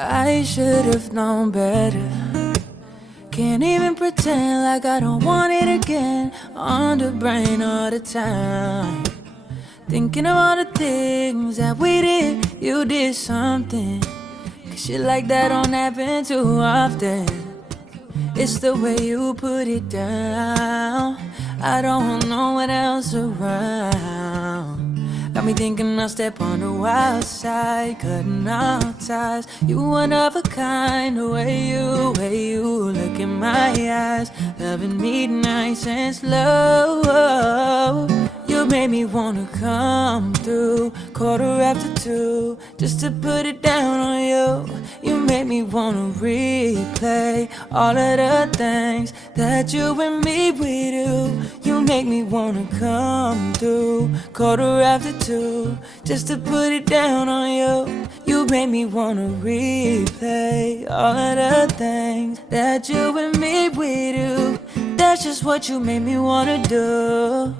I should have known better. Can't even pretend like I don't want it again. On the brain all the time, thinking of all the things that we did. You did something, 'cause shit like that don't happen too often. It's the way you put it down. I don't know what else around. Got me thinking I'll step on the wild side, cutting out ties. You one of a kind, the way you look in my eyes, loving me nice and slow. You made me wanna come through, 2:15, just to put it down on you. You made me wanna replay all of the things that you and me we do. You make me wanna come through, 2:15, just to put it down on you. You made me wanna replay all of the things that you and me we do. That's just what you made me wanna do.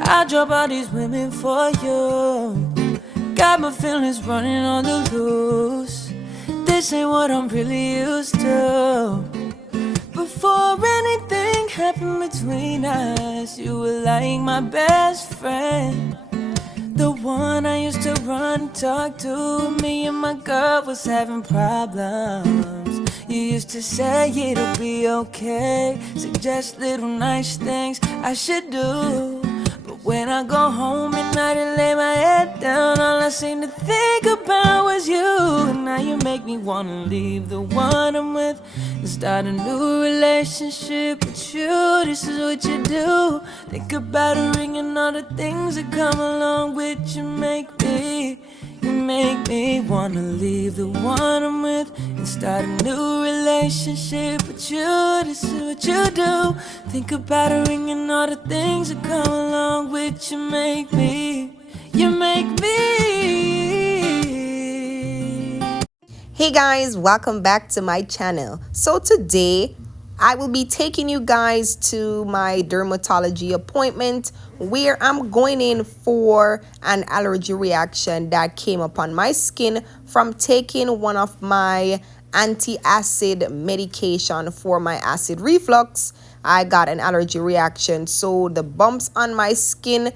I drop all these women for you. Got my feelings running on the loose. This ain't what I'm really used to. Before anything happened between us, you were like my best friend, the one I used to run and talk to. Me and my girl was having problems. You used to say it'll be okay, suggest little nice things I should do. But when I go home at night and lay my head down, all I seem to think about was you. And now you make me wanna leave the one I'm with and start a new relationship with you. This is what you do. Think about a ring and all the things that come along with you. You make me wanna leave the one I'm with and start a new relationship with you. This is what you do. Think about a ring and all the things that come along with you. You make me. Hey guys, welcome back to my channel. So today I will be taking you guys to my dermatology appointment where I'm going in for an allergy reaction that came upon my skin from taking one of my anti-acid medication for my acid reflux. I got an allergy reaction, so the bumps on my skin,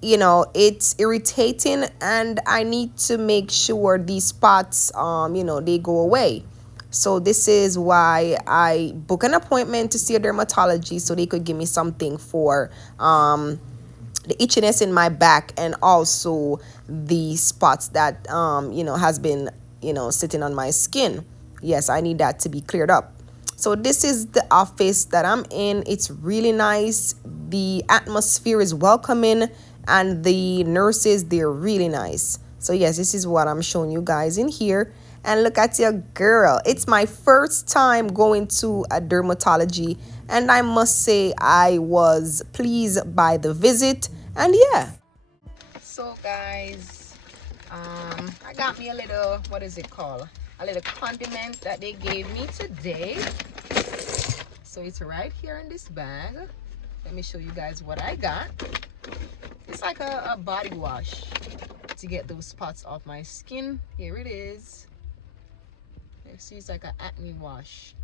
it's irritating, and I need to make sure these spots they go away. So this is why I book an appointment to see a dermatologist so they could give me something for the itchiness in my back and also the spots that has been sitting on my skin. Yes, I need that to be cleared up. So this is the office that I'm in. It's really nice. The atmosphere is welcoming and the nurses, they're really nice. So yes, this is what I'm showing you guys in here. And look at your girl. It's my first time going to a dermatology, and I must say I was pleased by the visit. And yeah. So guys, I got me a little, what is it called? A little condiment that they gave me today. So it's right here in this bag. Let me show you guys what I got. It's like a body wash to get those spots off my skin. Here it is. You see, it's like an acne wash.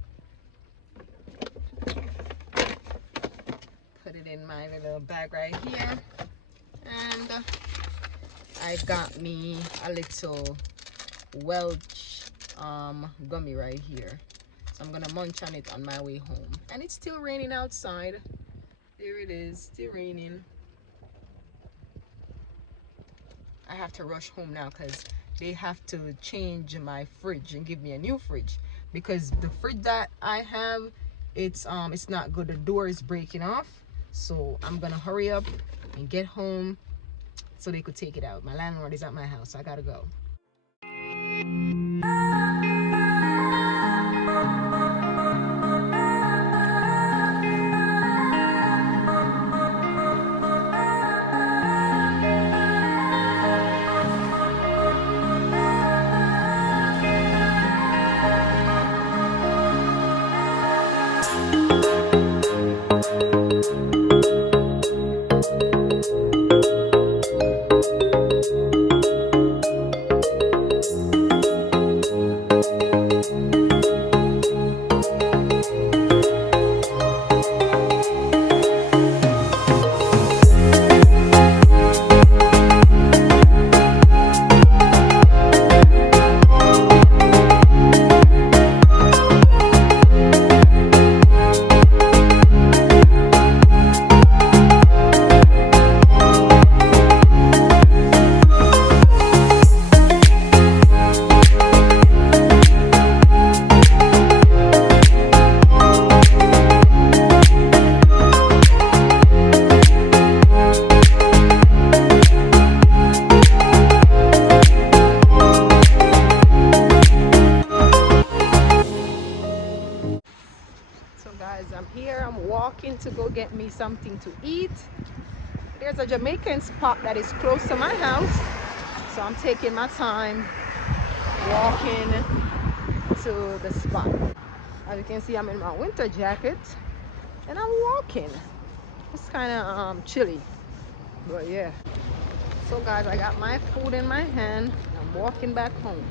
Put it in my little bag right here. And I got me a little Welch gummy right here. So I'm gonna munch on it on my way home. And it's still raining outside. There it is, still raining. I have to rush home now because they have to change my fridge and give me a new fridge, because the fridge that I have, it's not good. The door is breaking off. So I'm gonna hurry up and get home so they could take it out. My landlord is at my house, so I gotta go. me something to eat. There's a Jamaican spot that is close to my house, so I'm taking my time walking to the spot. As you can see, I'm in my winter jacket and I'm walking. It's kind of chilly, but yeah. So guys, I got my food in my hand. I'm walking back home.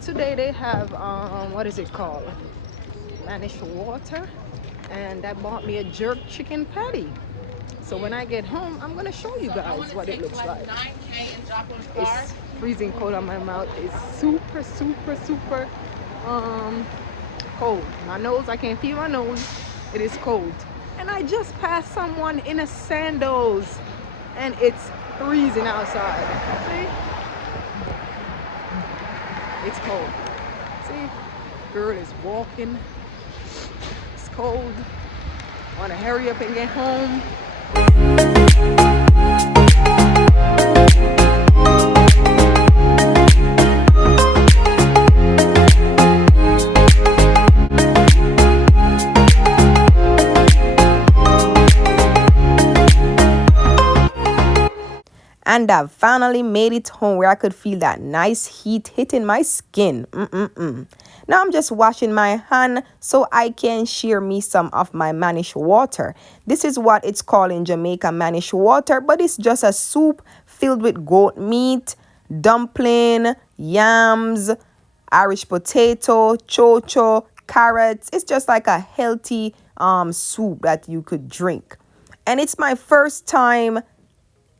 Today they have what is it called? Managed water, and I bought me a jerk chicken patty. So when I get home, I'm gonna show you guys what it looks like. It's freezing cold on my mouth. It's super, super, super cold. My nose, I can't feel my nose. It is cold. And I just passed someone in a sandals, and it's freezing outside. See? It's cold. See? Girl is walking. It's cold. Wanna hurry up and get home. And I finally made it home where I could feel that nice heat hitting my skin. Now I'm just washing my hand so I can share me some of my manish water. This is what it's called in Jamaica, manish water, but it's just a soup filled with goat meat, dumpling, yams, Irish potato, chocho, carrots. It's just like a healthy soup that you could drink. And it's my first time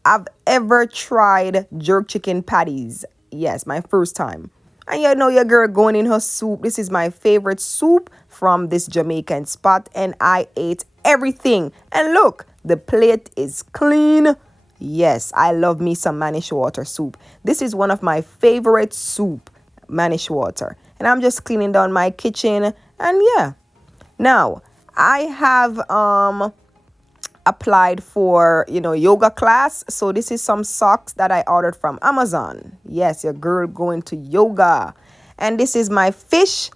I've ever tried jerk chicken patties. Yes, my first time. And you know your girl going in her soup. This is my favorite soup from this Jamaican spot. And I ate everything. And look, the plate is clean. Yes, I love me some manish water soup. This is one of my favorite soup, manish water. And I'm just cleaning down my kitchen. And yeah. Now, I have applied for yoga class, so this is some socks that I ordered from Amazon. Yes, your girl going to yoga. And this is my fish.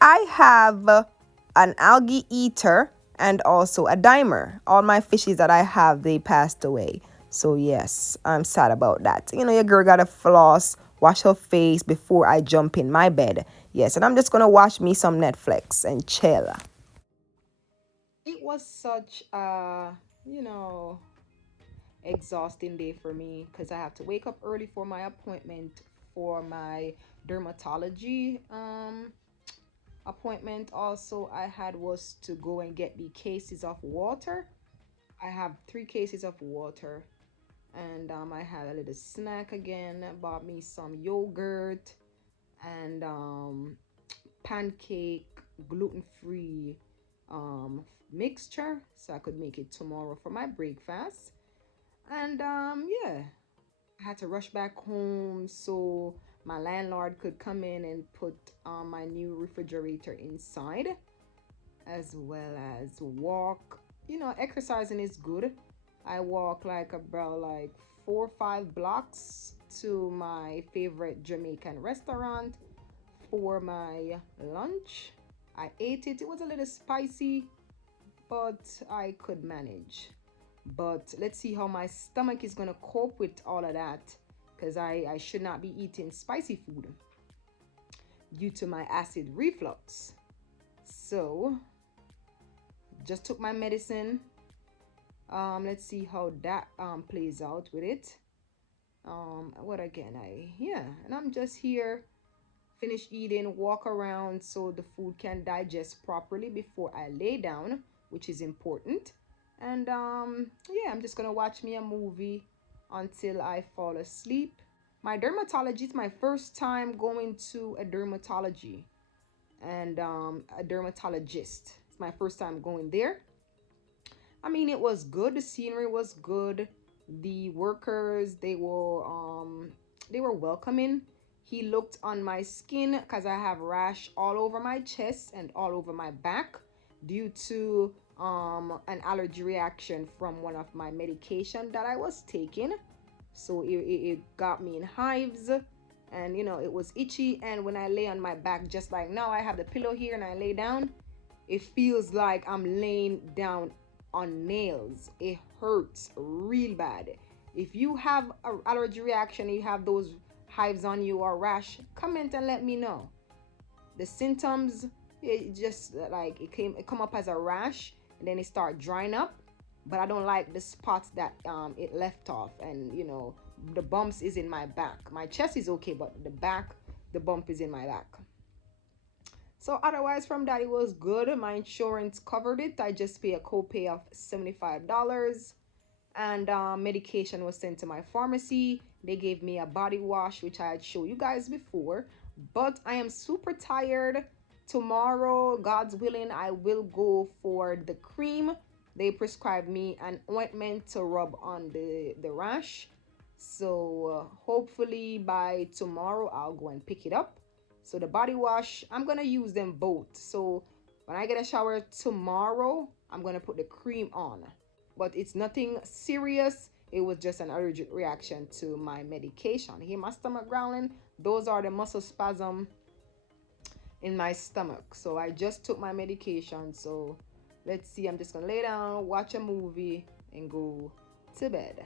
I have an algae eater and also a dimer. All my fishes that I have, they passed away, so yes, I'm sad about that. Your girl gotta floss, wash her face before I jump in my bed. Yes, and I'm just gonna watch me some Netflix and chill. It was such a, exhausting day for me because I have to wake up early for my appointment for my dermatology appointment. Also, I had was to go and get the cases of water. I have 3 cases of water, and I had a little snack again. Bought me some yogurt and pancake, gluten-free mixture so I could make it tomorrow for my breakfast. And yeah, I had to rush back home so my landlord could come in and put my new refrigerator inside, as well as walk. Exercising is good. I walk like about like 4 or 5 blocks to my favorite Jamaican restaurant for my lunch. I ate it. It was a little spicy, but I could manage. But let's see how my stomach is gonna cope with all of that, because I should not be eating spicy food due to my acid reflux. So just took my medicine. Let's see how that plays out with it. What again? And I'm just here, finish eating, walk around so the food can digest properly before I lay down, which is important. And yeah, I'm just gonna watch me a movie until I fall asleep. My dermatology is my first time going to a dermatology and a dermatologist. It's my first time going there. I mean, it was good. The scenery was good. The workers, they were welcoming. He looked on my skin because I have rash all over my chest and all over my back due to an allergy reaction from one of my medication that I was taking. So it got me in hives, and it was itchy. And when I lay on my back, just like now I have the pillow here and I lay down, it feels like I'm laying down on nails. It hurts real bad. If you have an allergy reaction, you have those hives on you or rash, comment and let me know. The symptoms, it just like it come up as a rash and then it start drying up, but I don't like the spots that it left off, and you know, the bumps is in my back. My chest is okay, but the back, the bump is in my back. So otherwise from that, it was good. My insurance covered it. I just pay a copay of $75, and medication was sent to my pharmacy. They gave me a body wash, which I had showed you guys before, but I am super tired. Tomorrow, God's willing, I will go for the cream. They prescribed me an ointment to rub on the rash. So hopefully by tomorrow I'll go and pick it up. So the body wash, I'm gonna use them both. So when I get a shower tomorrow, I'm gonna put the cream on, but it's nothing serious. It was just an allergic reaction to my medication. Hear my stomach growling? Those are the muscle spasm in my stomach. So I just took my medication. So let's see, I'm just gonna lay down, watch a movie, and go to bed.